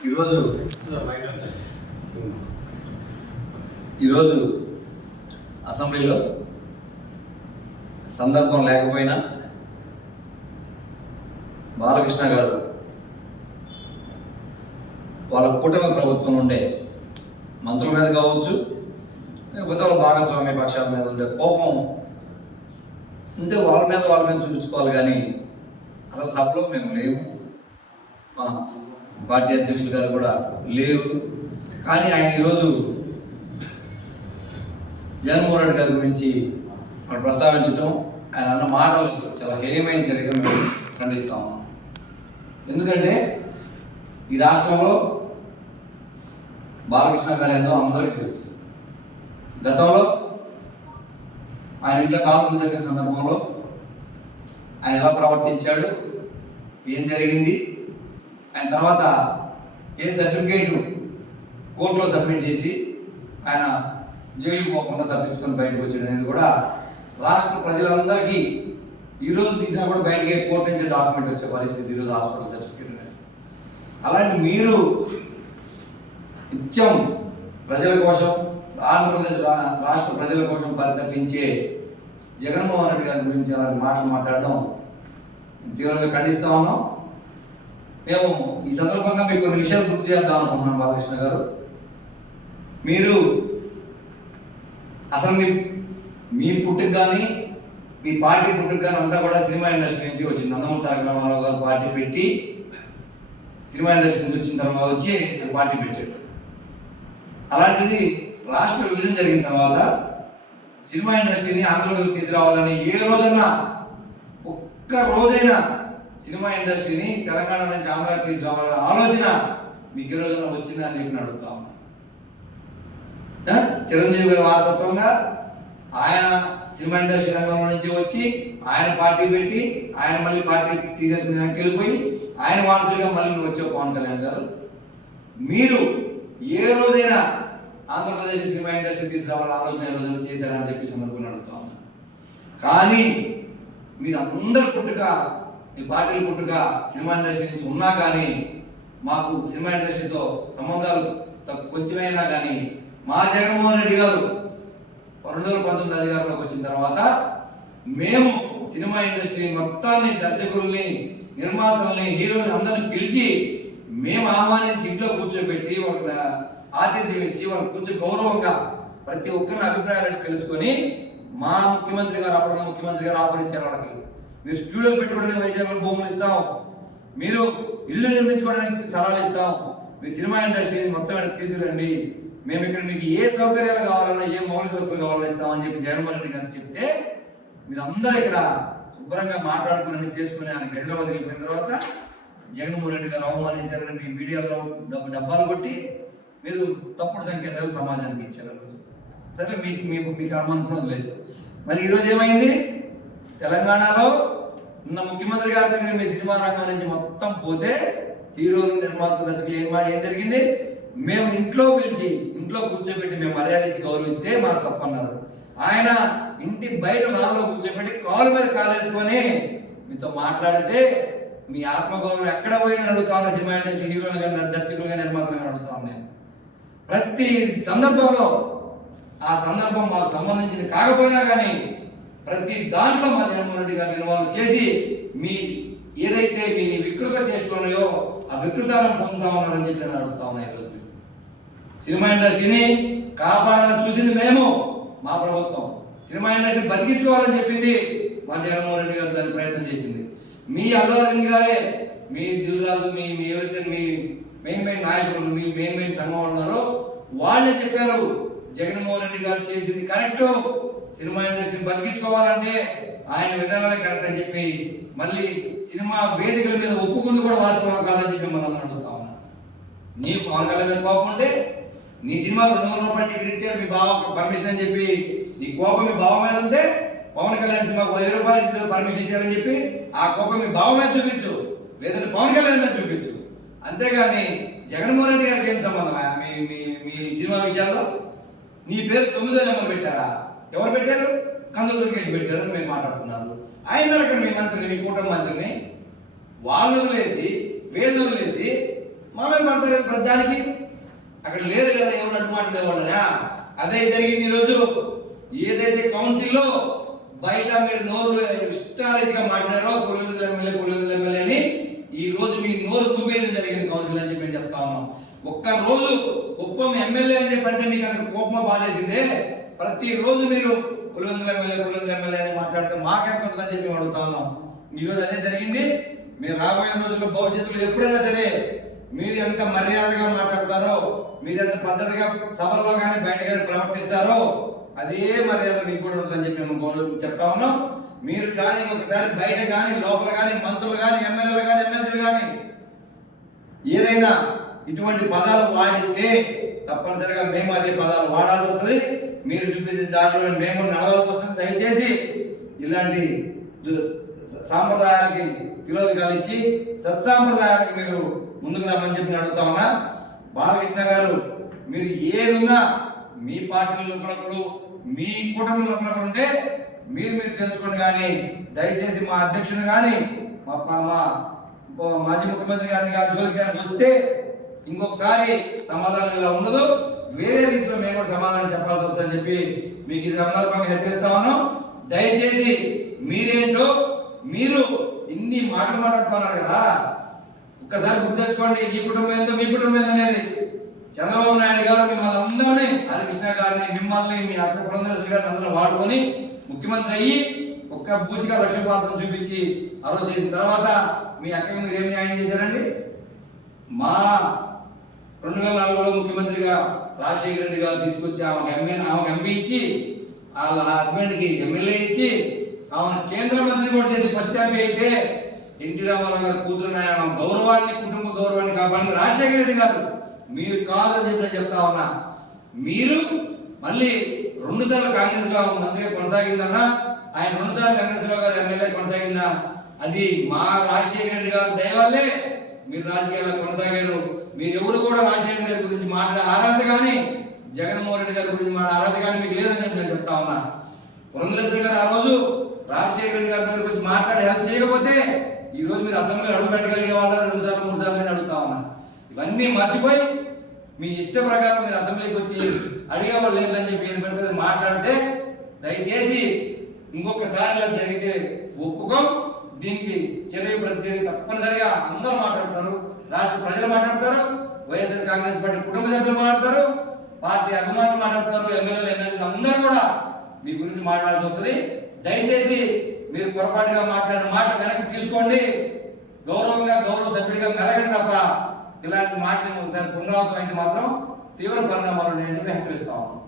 ఈరోజు ఈరోజు అసెంబ్లీలో సందర్భం లేకపోయినా బాలకృష్ణ గారు వాళ్ళ కూటమి ప్రభుత్వం ఉండే మంత్రుల మీద కావచ్చు లేకపోతే వాళ్ళ భాగస్వామి పక్షాల మీద ఉండే కోపం ఉంటే వాళ్ళ మీద వాళ్ళ మీద చూపించుకోవాలి కానీ అసలు సభలో మేము లేవు మా పార్టీ అధ్యక్షులు గారు కూడా లేరు. కానీ ఆయన ఈరోజు జగన్మోహన్ రెడ్డి గారి గురించి మనం ప్రస్తావించడం ఆయన అన్న మాటలు చాలా హేయమైన చర్యగా మేము ఖండిస్తాము ఎందుకంటే ఈ రాష్ట్రంలో బాలకృష్ణ గారు ఏందో అందరికీ తెలుసు. గతంలో ఆయన ఇంట్లో కాపులు జరిగిన సందర్భంలో ఆయన ఎలా ప్రవర్తించాడు ఏం జరిగింది ఆయన తర్వాత ఏ సర్టిఫికేట్ కోర్టులో సబ్మిట్ చేసి ఆయన జైలుకు పోకుండా తప్పించుకొని బయటకు వచ్చాడు అనేది కూడా రాష్ట్ర ప్రజలందరికీ ఈరోజు తీసినా కూడా బయటకి కోర్టు నుంచి డాక్యుమెంట్ వచ్చే పరిస్థితి ఈరోజు హాస్పిటల్ సర్టిఫికేట్ అనేది. అలాంటి మీరు నిత్యం ప్రజల కోసం ఆంధ్రప్రదేశ్ రాష్ట్ర ప్రజల కోసం పరితపించే జగన్మోహన్ రెడ్డి గారి గురించి అలాంటి మాటలు మాట్లాడడం తీవ్రంగా ఖండిస్తా ఉన్నాం. మేము ఈ సందర్భంగా మీకు కొన్ని విషయాలు గుర్తు చేద్దాం అనుకుంటున్నాం బాలకృష్ణ గారు. మీరు అసలు మీ మీ పుట్టుకు కానీ మీ పార్టీ పుట్టుకు కానీ అంతా కూడా సినిమా ఇండస్ట్రీ నుంచి వచ్చింది. నందమూరి తారక రామారావు గారు పార్టీ పెట్టి సినిమా ఇండస్ట్రీ నుంచి వచ్చిన తర్వాత వచ్చి పార్టీ పెట్టాడు. అలాంటిది రాష్ట్ర విభజన జరిగిన తర్వాత సినిమా ఇండస్ట్రీని ఆంధ్రప్రదేశ్ తీసుకురావాలని ఏ రోజైనా ఒక్క రోజైనా సినిమా ఇండస్ట్రీని తెలంగాణ నుంచి ఆంధ్ర తీసుకురావాలనే ఆలోచన మీకు ఏ రోజున వచ్చిందా అని చెప్పి అడుగుతా ఉన్నా చిరంజీవి గారి వారసత్వంగా ఆయన సినిమా ఇండస్ట్రీ రంగంలో నుంచి వచ్చి ఆయన పార్టీ పెట్టి ఆయన మళ్ళీ పార్టీ తీసేసుకుని వెనక్కి వెళ్ళిపోయి ఆయన వారసుడిగా మళ్ళీ నువ్వు వచ్చావు పవన్ కళ్యాణ్ గారు. మీరు ఏ రోజైనా ఆంధ్రప్రదేశ్ సినిమా ఇండస్ట్రీ తీసుకురావాలని ఆలోచన ఏ రోజైనా చేశారని చెప్పి సందర్భంగా అడుగుతా ఉన్నా కానీ మీరు అందరు పుట్టుక ఈ పార్టీలు పుట్టుక సినిమా ఇండస్ట్రీ నుంచి ఉన్నా కానీ మాకు సినిమా ఇండస్ట్రీతో సంబంధాలు తక్కువ కొంచెమైనా కానీ మా జగన్మోహన్ రెడ్డి గారు రెండు వేల పంతొమ్మిది అధికారంలోకి వచ్చిన తర్వాత మేము సినిమా ఇండస్ట్రీ మొత్తాన్ని దర్శకుల్ని నిర్మాతల్ని హీరోని అందరిని పిలిచి మేము ఆహ్వానించి ఇంట్లో కూర్చోబెట్టి వాళ్ళకి ఆతిథ్యం ఇచ్చి వాళ్ళు కూర్చో గౌరవంగా ప్రతి ఒక్కరి అభిప్రాయాలు తెలుసుకొని మా ముఖ్యమంత్రి గారు అప్పుడు ముఖ్యమంత్రి గారు ఆఫర్ ఇచ్చారు వాళ్ళకి. మీరు స్టూడియో పెట్టుకోవడానికి వైజాగ్లో భూములు ఇస్తాం. మీరు ఇల్లు నిర్మించుకోవడానికి స్థలాలు ఇస్తాం. మీ సినిమా ఇండస్ట్రీని మొత్తం ఇక్కడ తీసుకురండి. మేము ఇక్కడ మీకు ఏ సౌకర్యాలు కావాలన్నా ఏ మౌలిక వస్తువులు కావాలన్నా ఇస్తామని చెప్పి జగన్మోహన్ రెడ్డి గారు చెప్తే మీరు అందరూ ఇక్కడ శుభ్రంగా మాట్లాడుకుని చేసుకుని ఆయన హైదరాబాద్ వెళ్ళిపోయిన తర్వాత జగన్మోహన్ రెడ్డి గారు అవమానించారని మీ మీడియాలో డబ్బు డబ్బాలు కొట్టి మీరు తప్పుడు సంకేతాలు సమాజానికి ఇచ్చారు. సరే మీకు మీకు మీకు అనుమానం లేదు మరి ఈరోజు ఏమైంది? తెలంగాణలో ఉన్న ముఖ్యమంత్రి గారి దగ్గర మీ సినిమా రంగం నుంచి మొత్తం పోతే హీరోలు నిర్మాతలు దర్శకులు ఏం ఏం జరిగింది? మేము ఇంట్లో పిలిచి ఇంట్లో కూర్చోబెట్టి మేము మర్యాద ఇచ్చి గౌరవిస్తే మాకు తప్పన్నారు. ఆయన ఇంటి బయట నాలో కూర్చోబెట్టి కాలు మీద కాలేసుకొని మీతో మాట్లాడితే మీ ఆత్మగౌరవం ఎక్కడ పోయిందని అడుగుతాను సినిమా ఇండస్ట్రీ కానీ దర్శకులుగా నిర్మాతలుగా అడుగుతాను నేను ప్రతి సందర్భంలో ఆ సందర్భం మాకు సంబంధించింది కాకపోయినా కానీ ప్రతి దాంట్లో మా జగన్మోహన్ రెడ్డి గారిని ఇన్వాల్వ్ చేసి మీ ఏదైతే మీ వికృత చేస్తున్నాయో ఆ వికృతాలను పొందుతా ఉన్నారని చెప్పి నేను అడుగుతా ఉన్నా ఈరోజు సినిమా ఇండస్ట్రీని కాపాడాలని చూసింది మేము మా ప్రభుత్వం. సినిమా ఇండస్ట్రీని బతికించుకోవాలని చెప్పింది మా జగన్మోహన్ రెడ్డి గారు దాన్ని ప్రయత్నం చేసింది. మీ అల్లారెడ్డి గారే మీ దిల్రాజు మీ మీ ఎవరైతే మీ మెయిన్ మెయిన్ నాయకులు మీ మెయిన్ మెయిన్ సంఘం ఉన్నారో వాళ్ళే చెప్పారు జగన్మోహన్ రెడ్డి గారు చేసింది కరెక్ట్. సినిమా ఇండస్ట్రీని బతికించుకోవాలంటే ఆయన విధానాలే కరెక్ట్ అని చెప్పి మళ్ళీ సినిమా వేదికల మీద ఒప్పుకుంది కూడా వాస్తవం కాదని చెప్పి మనందరం అడుగుతా ఉన్నాం. నీ పవన్ కళ్యాణ్ మీద కోపం ఉంటే నీ సినిమా రెండు వందల రూపాయలు టికెట్ ఇచ్చారు మీ బావ పర్మిషన్ అని చెప్పి నీ కోపం మీ బావ మీద ఉంటే పవన్ కళ్యాణ్ సినిమాకు వెయ్యి రూపాయలు పర్మిషన్ ఇచ్చారని చెప్పి ఆ కోపం మీ బావ మీద చూపించు. లేదంటే పవన్ కళ్యాణ్ మీద చూపించు. అంతేగాని జగన్మోహన్ రెడ్డి గారికి ఏం సంబంధం? మీ మీ మీ సినిమా విషయాల్లో నీ పేరు తొమ్మిదో నెంబర్ పెట్టారా? ఎవరు పెట్టారు? కందులు దొరికేసి పెట్టారని మీరు మాట్లాడుతున్నారు. ఆయన అక్కడ మీ మంత్రిని మీ కూటమి మంత్రిని వాళ్ళు వదిలేసి వీళ్ళు వదిలేసి మా మీద పడతారు కదా ప్రతిదానికి అక్కడ లేరు కదా ఎవరు అడ్డు మాట్లాడేవాళ్ళనా అదే జరిగింది ఈరోజు. ఏదైతే కౌన్సిల్లో బయట మీరు నోరు ఇష్టారీతిగా మాట్లాడారో పులివెందుల ఎమ్మెల్యే పులివెందుల ఎమ్మెల్యే అని ఈ రోజు మీ నోరు చూపించడం జరిగింది కౌన్సిల్ అని చెప్పి నేను చెప్తా ఉన్నాం. ఒక్క రోజు కుప్పం ఎమ్మెల్యే అని చెప్పంటే మీకు అంత కోపం బాధేసిందే. ప్రతిరోజు మీరు పులివెందుల ఎమ్మెల్యే పులివెందుల ఎమ్మెల్యే అని మాట్లాడితే మాకెంత చెప్పి అడుగుతా ఉన్నాం. ఈరోజు రోజు అదే జరిగింది. మీరు రాబోయే రోజుల్లో భవిష్యత్తులో ఎప్పుడైనా సరే మీరు ఎంత మర్యాదగా మాట్లాడతారో మీరు ఎంత పద్ధతిగా సభల్లో కానీ బయట కానీ ప్రవర్తిస్తారో అదే మర్యాద మీకు కూడా ఉంటుందని చెప్పి మేము గౌరవం చెప్తా ఉన్నాం. మీరు కానీ ఒకసారి బయట కానీ లోపల కానీ మంత్రులు కానీ ఎమ్మెల్యేలు కానీ ఎమ్మెల్సీలు కానీ ఏదైనా ఇటువంటి పదాలు వాడితే తప్పనిసరిగా మేము అదే పదాలు వాడాల్సి వస్తుంది. మీరు చూపించిన దాంట్లో మేము నడవాల్సి వస్తుంది. దయచేసి ఇలాంటి సాంప్రదాయానికి సాంప్రదాయాలకి విరోధకాలు ఇచ్చి సత్సాంప్రదాయాలకి మీరు ముందుకు రమ్మని చెప్పి అడుగుతామన్నా బాలకృష్ణ గారు మీరు ఏదున్నా మీ పార్టీలో ఒకరు మీ కూటమి ఒకరు ఉంటే మీరు మీరు తెలుసుకోండి కానీ దయచేసి మా అధ్యక్షుని కానీ మా మా మా మాజీ ముఖ్యమంత్రి గారిని కానీ జోలికి కానీ వస్తే ఇంకొకసారి సమాధానం ఇలా ఉండదు వేరే రీతిలో మేము కూడా సమాధానం చెప్పాల్సి వస్తుందని చెప్పి మీకు ఈ సందర్భంగా హెచ్చరిస్తా ఉన్నాం. దయచేసి మీరేంటో మీరు ఇన్ని మాటలు మాట్లాడుతున్నారు కదా ఒక్కసారి గుర్తుంచుకోండి ఈ కుటుంబం ఏందో మీ కుటుంబం ఏందో అనేది. చంద్రబాబు నాయుడు గారు మిమ్మల్ని అందరినీ హరికృష్ణ గారిని మిమ్మల్ని మీ అక్క పురంధరేశ్వరి గారిని అందరూ వాడుకొని ముఖ్యమంత్రి అయ్యి ఒక్క బూచిగా లక్ష్మీపాత్రం చూపించి అలో చేసిన తర్వాత మీ అక్కకి మీరు ఏం న్యాయం చేశారండి? మా రెండు వేల నాలుగులో ముఖ్యమంత్రిగా రాజశేఖర రెడ్డి గారు తీసుకొచ్చి ఆమెకు ఎంఏ ఆమెకు ఎంపీ ఇచ్చి వాళ్ళ హస్బెండ్కి ఎమ్మెల్యే ఇచ్చి ఆమెను కేంద్ర మంత్రి కూడా చేసి ఫస్ట్ ఎంపీ అయితే ఎన్టీ రామారావు గారు కూతురు ఆమె గౌరవాన్ని కుటుంబ గౌరవాన్ని కాపాడింది రాజశేఖర రెడ్డి గారు. మీరు కాదు అని చెప్పి చెప్తా ఉన్నా. మీరు మళ్ళీ రెండుసార్లు కాంగ్రెస్లో కాంగ్రెస్లో మంత్రిగా కొనసాగిందన్నా ఆయన రెండుసార్లు కాంగ్రెస్లో కాంగ్రెస్ గారు ఎమ్మెల్యే కొనసాగిందా? అది మా రాజశేఖర రెడ్డి గారు దయవల్లే మీరు రాజకీయాల్లో కొనసాగారు. మీరు ఎవరు కూడా రాజశేఖర గారి గురించి మాట్లాడే ఆరాధ కానీ జగన్మోహన్ రెడ్డి గారి గురించి మాట్లాడే ఆరాధ కానీ మీకు లేదని చెప్పి నేను చెప్తా ఉన్నా. పురంధరేశ్వరి గారు ఆ రోజు రాజశేఖర గారి దగ్గర గురించి మాట్లాడి హెల్ప్ చేయకపోతే ఈ రోజు మీరు అసెంబ్లీ అడుగు పెట్టగలిగే వాళ్ళ రెండు సార్లు మూడు సార్లు అని అడుగుతా ఉన్నా. ఇవన్నీ మర్చిపోయి మీ ఇష్ట ప్రకారం మీరు అసెంబ్లీకి వచ్చి అడిగేవాళ్ళు అని చెప్పి ఏది పెడితే మాట్లాడితే దయచేసి ఇంకొకసారి ఇలా జరిగితే ఒప్పుకో. దీనికి చర్య ప్రతిచర్య తప్పనిసరిగా అందరూ మాట్లాడతారు. రాష్ట్ర ప్రజలు మాట్లాడతారు వైఎస్ఆర్ కాంగ్రెస్ పార్టీ కుటుంబ సభ్యులు మాట్లాడతారు పార్టీ అభిమానులు మాట్లాడతారు ఎమ్మెల్యేలు ఎమ్మెల్యేలు అందరూ కూడా మీ గురించి మాట్లాడాల్సి వస్తుంది. దయచేసి మీరు పొరపాటుగా మాట్లాడిన మాట వెనక్కి తీసుకోండి. గౌరవంగా గౌరవ సభ్యుడిగా మెరగండి తప్ప ఇలాంటి మాటలు ఒకసారి పునరావృతం అయితే మాత్రం తీవ్ర పరిణామాలు ఉన్నాయని చెప్పి హెచ్చరిస్తా ఉన్నాం.